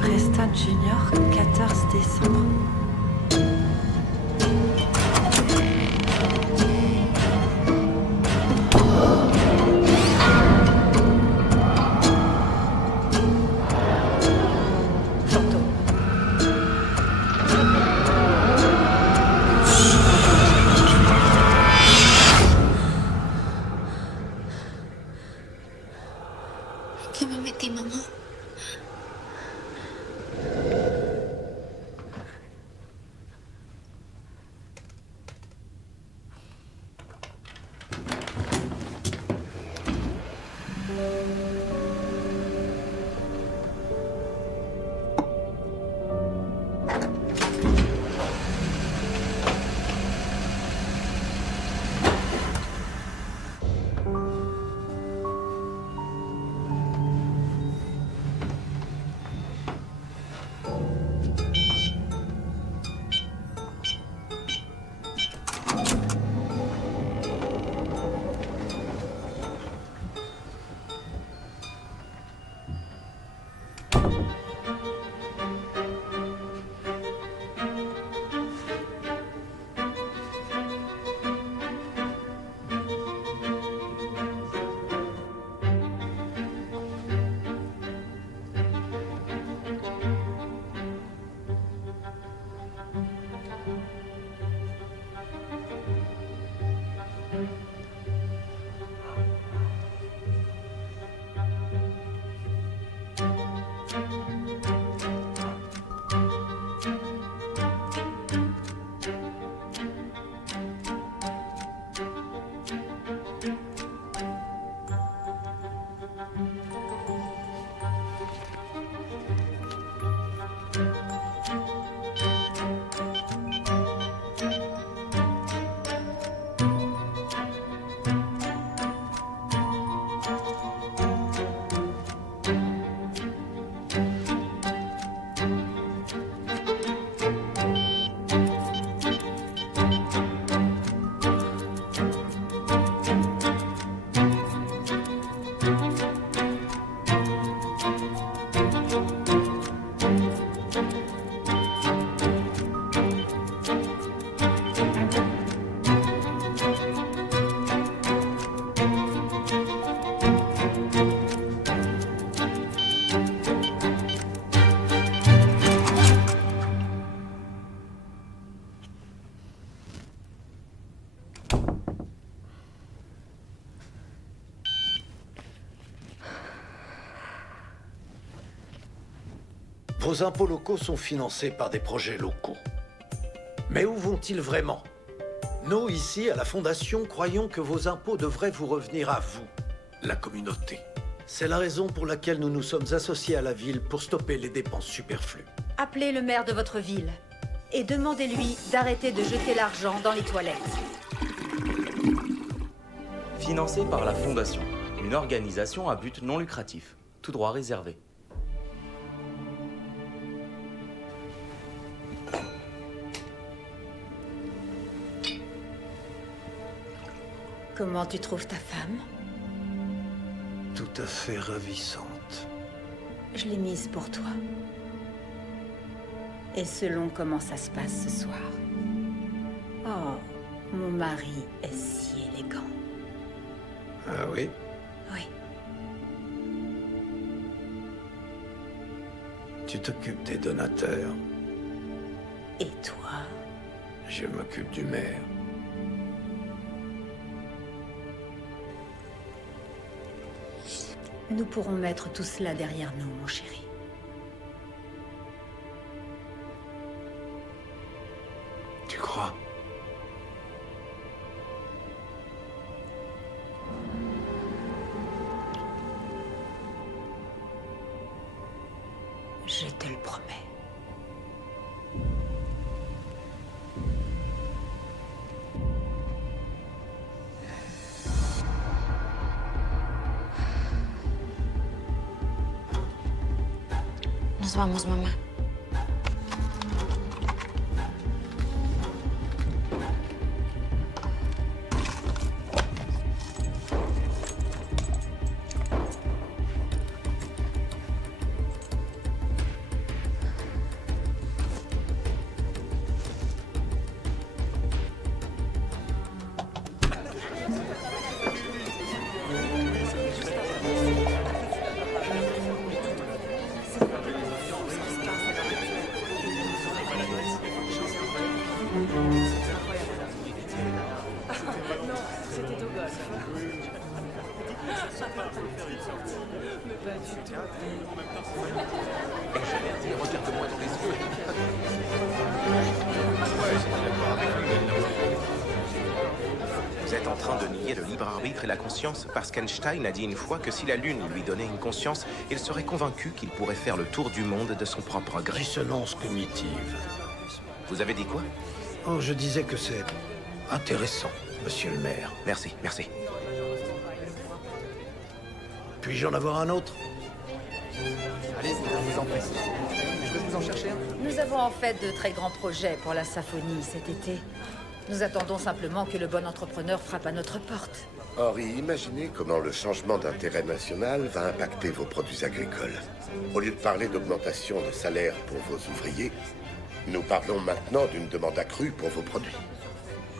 Preston Junior, 14 décembre. ¿Qué me metí, mamá? Vos impôts locaux sont financés par des projets locaux. Mais où vont-ils vraiment? Nous, ici, à la Fondation, croyons que vos impôts devraient vous revenir à vous, la communauté. C'est la raison pour laquelle nous nous sommes associés à la ville pour stopper les dépenses superflues. Appelez le maire de votre ville et demandez-lui d'arrêter de jeter l'argent dans les toilettes. Financé par la Fondation, une organisation à but non lucratif, tout droit réservé. Comment tu trouves ta femme? Tout à fait ravissante. Je l'ai mise pour toi. Et selon comment ça se passe ce soir. Oh, mon mari est si élégant. Ah oui? Oui. Tu t'occupes des donateurs. Et toi? Je m'occupe du maire. Nous pourrons mettre tout cela derrière nous, mon chéri. Tu crois? Je te le promets. Nos vamos, mamá. Regarde-moi dans les yeux. Vous êtes en train de nier le libre arbitre et la conscience parce qu'Einstein a dit une fois que si la Lune lui donnait une conscience, il serait convaincu qu'il pourrait faire le tour du monde de son propre gré. Dissonance cognitive. Vous avez dit quoi? Oh, je disais que c'est intéressant, monsieur le maire. Merci, merci. Puis-je en avoir un autre? Allez-y, je vous en prie. Je vais vous en chercher un. Nous avons en fait de très grands projets pour la symphonie cet été. Nous attendons simplement que le bon entrepreneur frappe à notre porte. Henri, imaginez comment le changement d'intérêt national va impacter vos produits agricoles. Au lieu de parler d'augmentation de salaire pour vos ouvriers, nous parlons maintenant d'une demande accrue pour vos produits.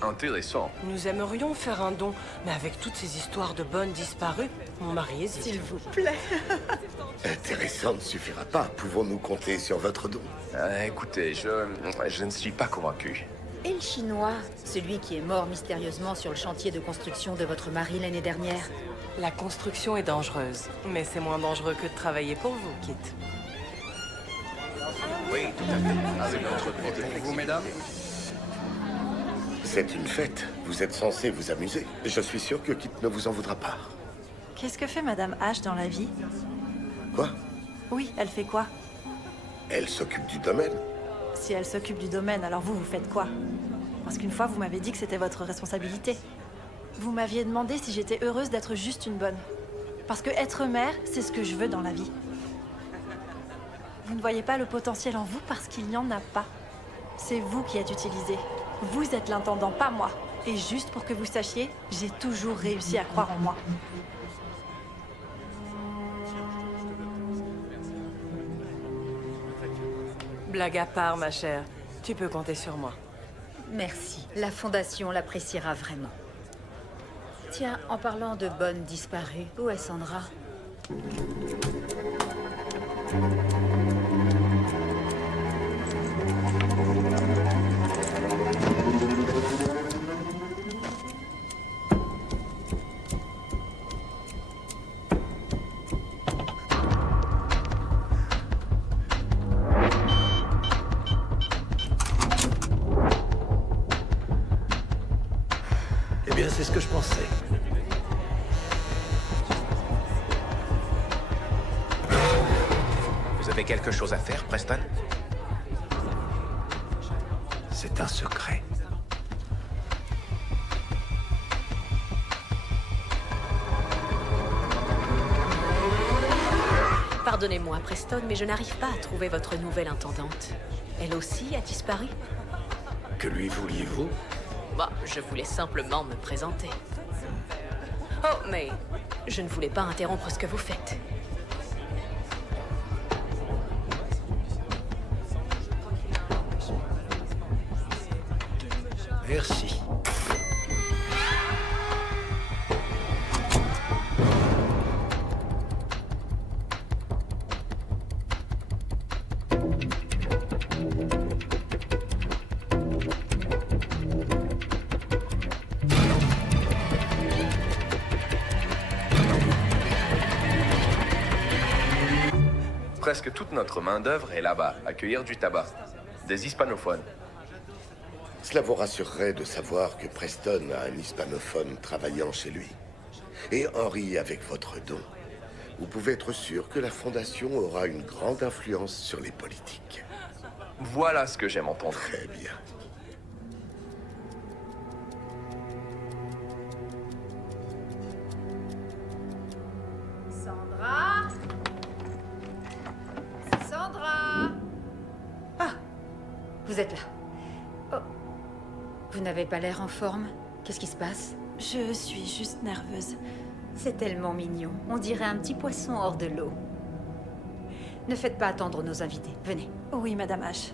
Intéressant. Nous aimerions faire un don, mais avec toutes ces histoires de bonnes disparues, mon mari hésite. S'il vous plaît. Intéressant ne suffira pas. Pouvons-nous compter sur votre don? Écoutez, je ne suis pas convaincu. Et le Chinois, celui qui est mort mystérieusement sur le chantier de construction de votre mari l'année dernière? La construction est dangereuse, mais c'est moins dangereux que de travailler pour vous, Kit. Oui, tout à fait. Avec notre côté Pour vous, mesdames? C'est une fête. Vous êtes censés vous amuser. Je suis sûr que Kit ne vous en voudra pas. Qu'est-ce que fait Madame H dans la vie? Quoi? Oui, elle fait quoi? Elle s'occupe du domaine. Si elle s'occupe du domaine, alors vous faites quoi? Parce qu'une fois, vous m'avez dit que c'était votre responsabilité. Vous m'aviez demandé si j'étais heureuse d'être juste une bonne. Parce que être mère, c'est ce que je veux dans la vie. Vous ne voyez pas le potentiel en vous parce qu'il n'y en a pas. C'est vous qui êtes utilisé. Vous êtes l'intendant, pas moi. Et juste pour que vous sachiez, j'ai toujours réussi à croire en moi. Blague à part, ma chère. Tu peux compter sur moi. Merci. La Fondation l'appréciera vraiment. Tiens, en parlant de bonnes disparues, où est Sandra? Eh bien, c'est ce que je pensais. Vous avez quelque chose à faire, Preston? C'est un secret. Pardonnez-moi, Preston, mais je n'arrive pas à trouver votre nouvelle intendante. Elle aussi a disparu? Que lui vouliez-vous? Bah, je voulais simplement me présenter. Oh, mais je ne voulais pas interrompre ce que vous faites. Merci. Presque toute notre main-d'œuvre est là-bas, à cueillir du tabac. Des hispanophones. Cela vous rassurerait de savoir que Preston a un hispanophone travaillant chez lui. Et Henri, avec votre don, vous pouvez être sûr que la Fondation aura une grande influence sur les politiques. Voilà ce que j'aime entendre. Très bien. Sandra? Sandra? vous êtes là. Oh. Vous n'avez pas l'air en forme. Qu'est-ce qui se passe? Je suis juste nerveuse. C'est tellement mignon. On dirait un petit poisson hors de l'eau. Ne faites pas attendre nos invités. Venez. Oui, Madame H.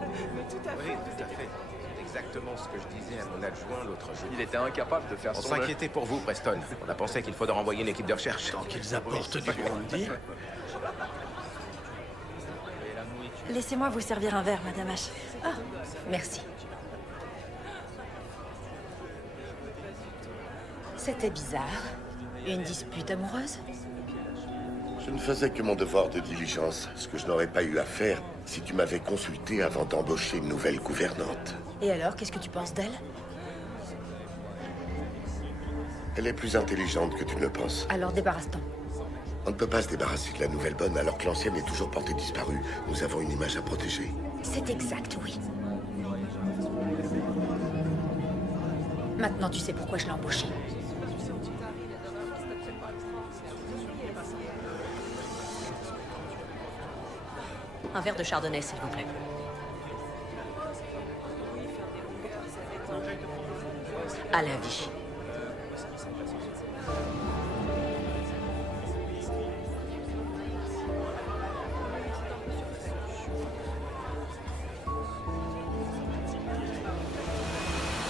Oui, tout à fait. C'est exactement ce que je disais à mon adjoint l'autre jour. Il était incapable de faire On son... s'inquiétait pour vous, Preston. On a pensé qu'il faudrait envoyer une équipe de recherche. Tant qu'ils apportent du brandy. Laissez-moi vous servir un verre, Madame H. Ah, merci. C'était bizarre. Une dispute amoureuse? Je ne faisais que mon devoir de diligence, ce que je n'aurais pas eu à faire si tu m'avais consulté avant d'embaucher une nouvelle gouvernante. Et alors, qu'est-ce que tu penses d'elle? Elle est plus intelligente que tu ne le penses. Alors débarrasse-t'en. On ne peut pas se débarrasser de la nouvelle bonne alors que l'ancienne est toujours portée disparue. Nous avons une image à protéger. C'est exact, oui. Maintenant, tu sais pourquoi je l'ai embauchée. Un verre de chardonnay, s'il vous plaît. À la vie.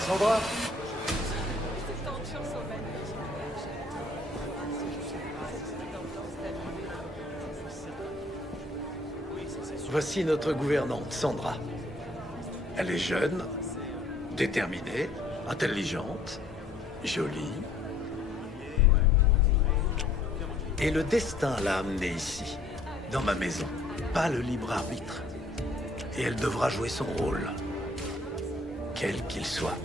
Sandra. Voici notre gouvernante, Sandra. Elle est jeune, déterminée, intelligente, jolie. Et le destin l'a amenée ici, dans ma maison. Pas le libre arbitre. Et elle devra jouer son rôle, quel qu'il soit.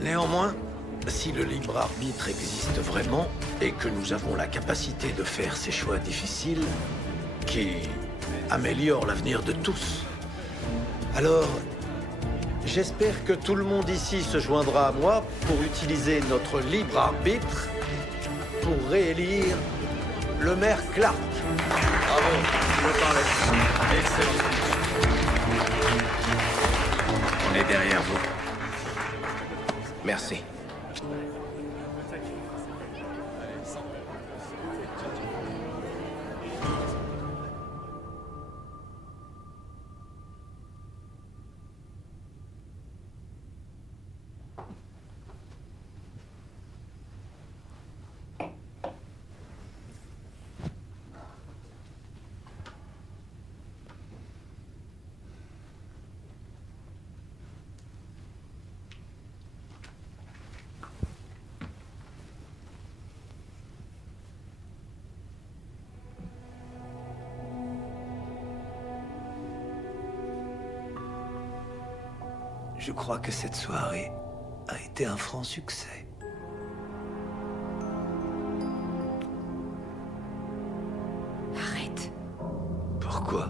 Néanmoins, si le libre arbitre existe vraiment, et que nous avons la capacité de faire ces choix difficiles, qui améliorent l'avenir de tous, alors j'espère que tout le monde ici se joindra à moi pour utiliser notre libre arbitre pour réélire le maire Clark. Bravo, je me parlais. Excellent. On est derrière vous. Merci. Je crois que cette soirée a été un franc succès. Arrête. Pourquoi?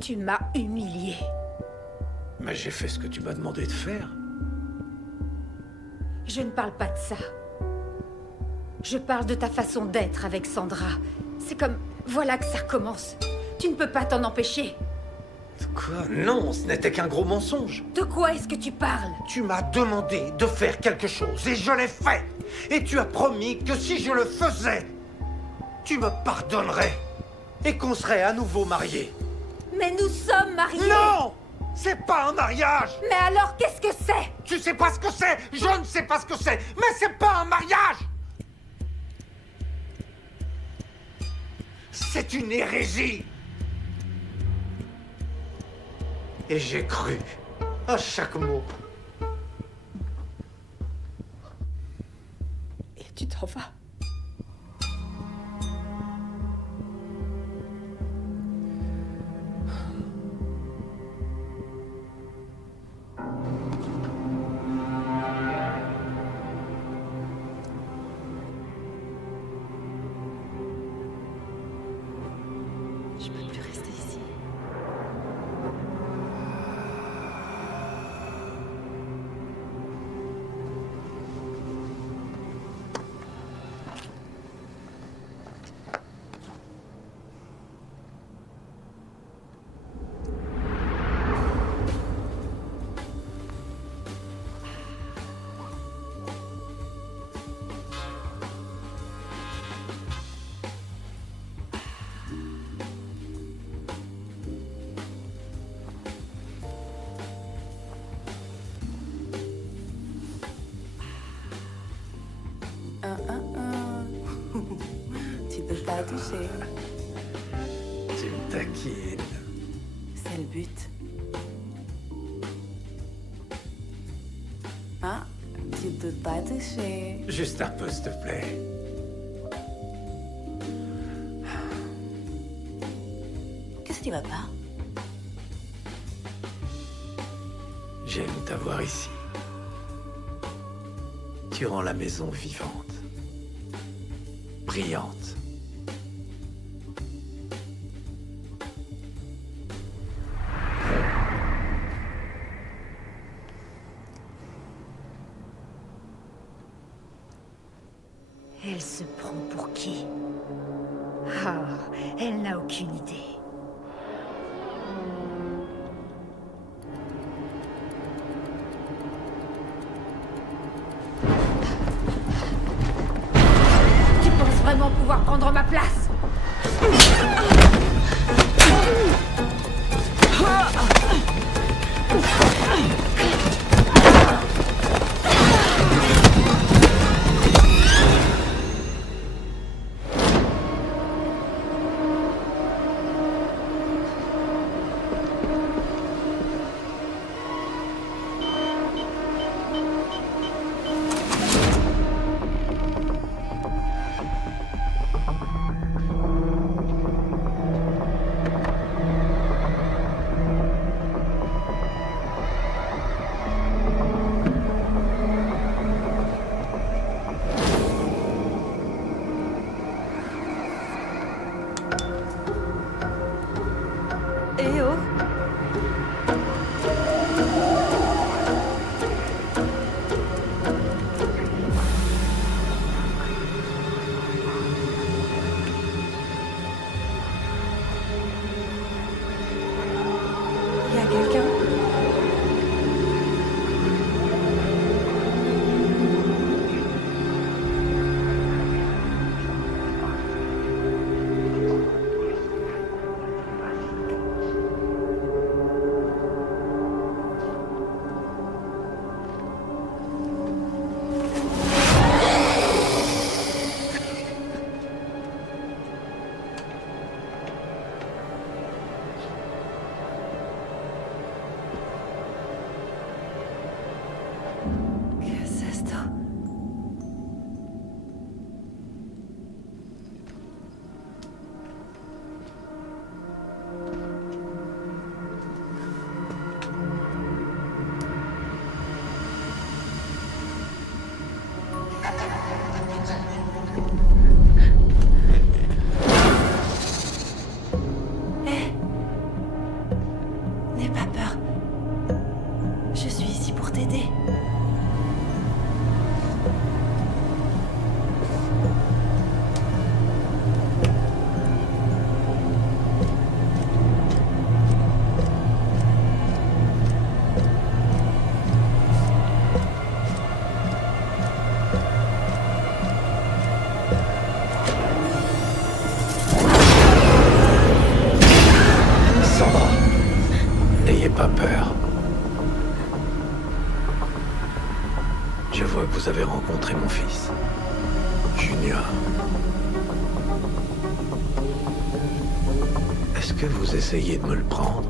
Tu m'as humilié. Mais j'ai fait ce que tu m'as demandé de faire. Je ne parle pas de ça. Je parle de ta façon d'être avec Sandra. C'est comme... Voilà que ça recommence. Tu ne peux pas t'en empêcher. De quoi? Non, ce n'était qu'un gros mensonge. De quoi est-ce que tu parles? Tu m'as demandé de faire quelque chose et je l'ai fait. Et tu as promis que si je le faisais, tu me pardonnerais et qu'on serait à nouveau mariés. Mais nous sommes mariés! Non! C'est pas un mariage! Mais alors, qu'est-ce que c'est? Tu sais pas ce que c'est! Je ne sais pas ce que c'est! Mais c'est pas un mariage! C'est une hérésie! Et j'ai cru à chaque mot. Et tu t'en vas. Je peux plus rester ici. pas toucher. Tu me taquines. C'est le but. Ah, tu te doutes pas toucher. Juste un peu, s'il te plaît. Qu'est-ce qui va pas? J'aime t'avoir ici. Tu rends la maison vivante. Brillante. Elle se prend pour qui? Ah, elle n'a aucune idée. Tu penses vraiment pouvoir prendre ma place? Eh oh! Y a quelqu'un? ¿Qué es esto? N'aie pas peur. Je suis ici pour t'aider. Sandra, n'ayez pas peur. Je vois que vous avez rencontré mon fils, Junior. Est-ce que vous essayez de me le prendre?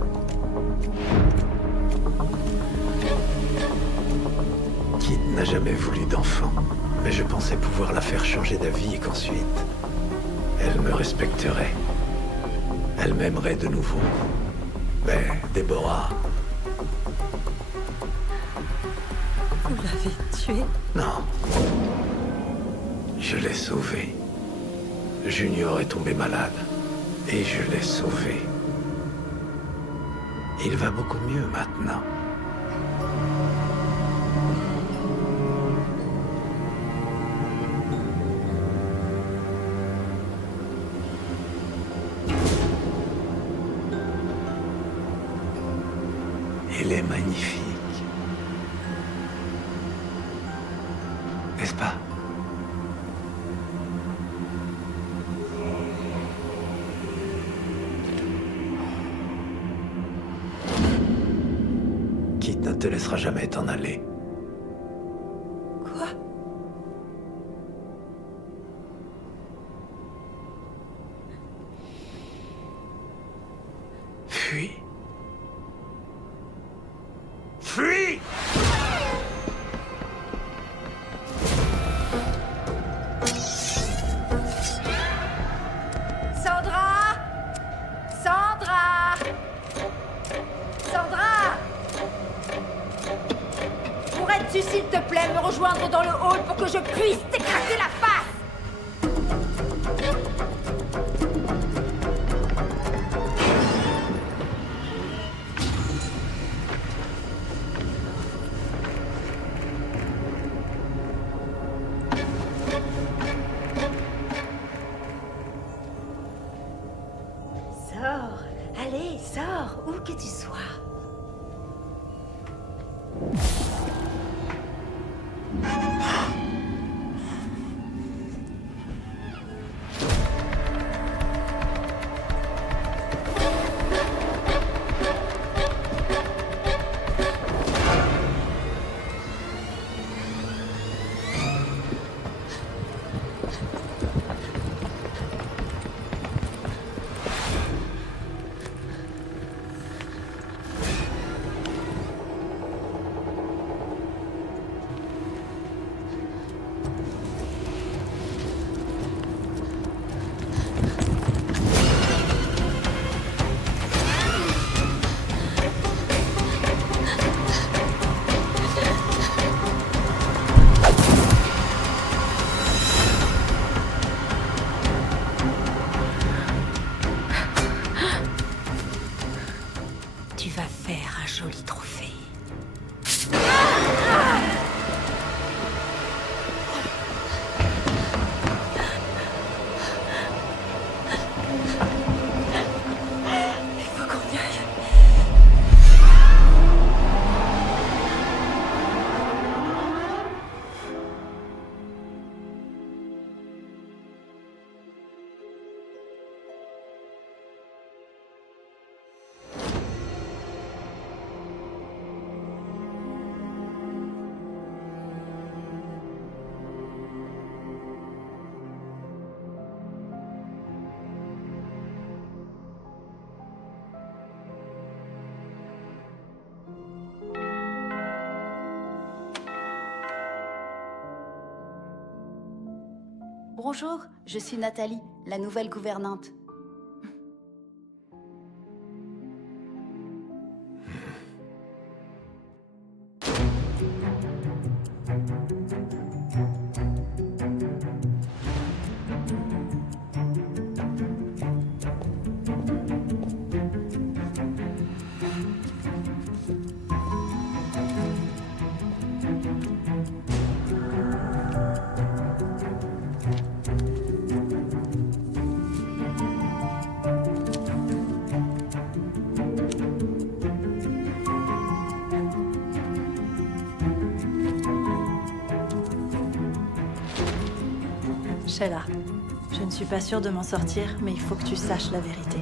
Kit n'a jamais voulu d'enfant, mais je pensais pouvoir la faire changer d'avis et qu'ensuite, elle me respecterait. Elle m'aimerait de nouveau. Mais Déborah... Vous l'avez tué? Non. Je l'ai sauvé. Junior est tombé malade. Et je l'ai sauvé. Il va beaucoup mieux maintenant. Il est magnifique. N'est-ce pas? Kit ne te laissera jamais t'en aller. Quoi? Fuis. Fuis! Sandra! Sandra! Sandra! Pourrais-tu, s'il te plaît, me rejoindre dans le hall pour que je puisse t'écraser la face? Sors, allez, sors, où que tu sois. Tu vas faire un joli trophée. Il faut qu'on y aille. Bonjour, je suis Nathalie, la nouvelle gouvernante. Sheila, je ne suis pas sûre de m'en sortir, mais il faut que tu saches la vérité.